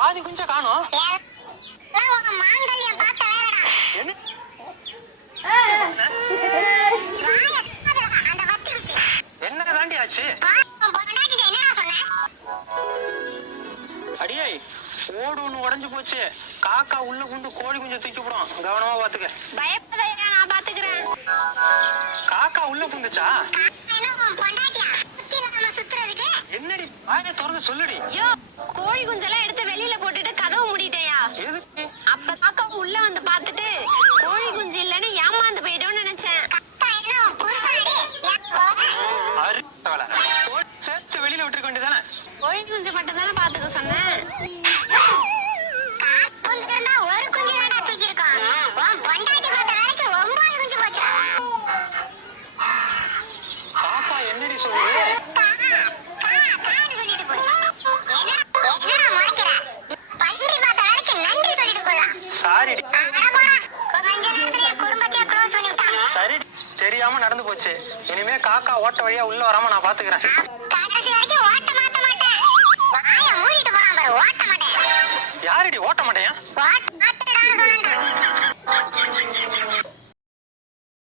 பாதி குஞ்ச காணோம். என்ன? தாண்டி ஆச்சு? பாரு, உன் பொண்டாட்டிட்ட என்னடா சொன்னேன்? அடியே ஓடு ஒண்ணு உடைஞ்சு போச்சு. காக்கா உள்ள குண்டு கோழி குஞ்ச தூக்கி போடும். கவனமா பாத்துக்க. பயப்படாதயா, நான் பாத்துக்கிறேன். காக்கா உள்ள புந்துச்சா? என்னடி வாயை திறந்து சொல்லுடி. கோழி குஞ்செல்லாம் அப்பதாக்கா உள்ள வந்து பார்த்துட்டு கோழி குஞ்சு இல்லைன்னு ஏமாந்து போயிட்டோம்னு நினைச்சேன். சேர்த்து வெளியில விட்டுருக்க வேண்டியதானே கோழி குஞ்சு மட்டும் தானே பாத்துக்க சொன்னேன் காப்புன்னு விட்டான். சரி தெரியாம நடந்து போச்சு. இனிமே காக்கா ஓட்ட வழியா உள்ள வராம நான் பாத்துக்கிறேன். யாரடி ஓட்ட